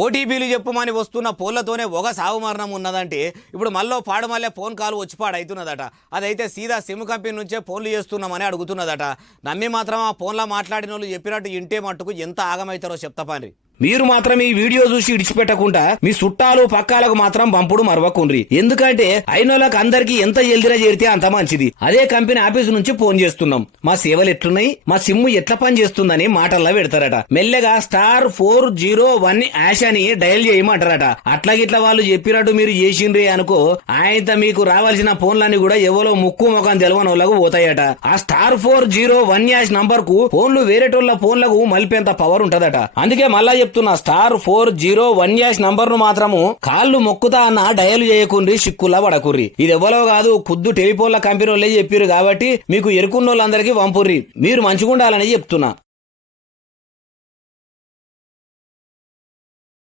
ఓటీపీలు చెప్పుమని వస్తున్న ఫోన్లతోనే ఒక సావు మరణం ఉన్నదంటే ఇప్పుడు మళ్ళీ పాడుమల్లే ఫోన్ కాల్ వచ్చి పాడవుతున్నదట. అదైతే సీదా సిమ్ కంపెనీ నుంచే ఫోన్లు చేస్తున్నామని అడుగుతున్నదట. నమ్మి మాత్రం ఆ ఫోన్లో మాట్లాడిన వాళ్ళు చెప్పినట్టు ఇంటే మట్టుకు ఎంత ఆగమవుతారో చెప్తాపండి. మీరు మాత్రం ఈ వీడియో చూసి ఇడిచిపెట్టకుండా మీ చుట్టాలు పక్కాలకు మాత్రం పంపుడు మరవకుండ్రి. ఎందుకంటే అయినోళ్ళకి అందరికి ఎంత జల్దిరా చేరితే అంత మంచిది. అదే కంపెనీ ఆఫీస్ నుంచి ఫోన్ చేస్తున్నాం, మా సేవలు ఎట్లున్నాయి, మా సిమ్ ఎట్లా పని చేస్తుందని మాటల్లో పెడతారట. మెల్లగా *401# అని డయల్ చేయమంటారట. అట్లాగిట్లా వాళ్ళు చెప్పినట్టు మీరు చేసిండ్రి అనుకో, ఆయన మీకు రావాల్సిన ఫోన్లన్నీ కూడా ఎవరో ముక్కు ముఖం తెలవని వాళ్ళకు పోతాయట. ఆ *401# నంబర్ కు ఫోన్లు వేరేటోళ్ళ ఫోన్లకు మలిపేంత పవర్ ఉంటదట. అందుకే మళ్ళా చెప్తున్నా, *401# నంబర్ ను మాత్రము కాళ్ళు మొక్కుతా అన్న డయల్ చేయకుండ్రి, సిక్కులా పడకుర్రి. ఇది ఎవరో కాదు, ఖుద్దు టెలిఫోన్ల కంపెనీ వాళ్ళే చెప్పారు కాబట్టి మీకు ఎరుకున్నోళ్ళందరికీ పంపుర్రి. మీరు మంచిగుండాలని చెప్తున్నా.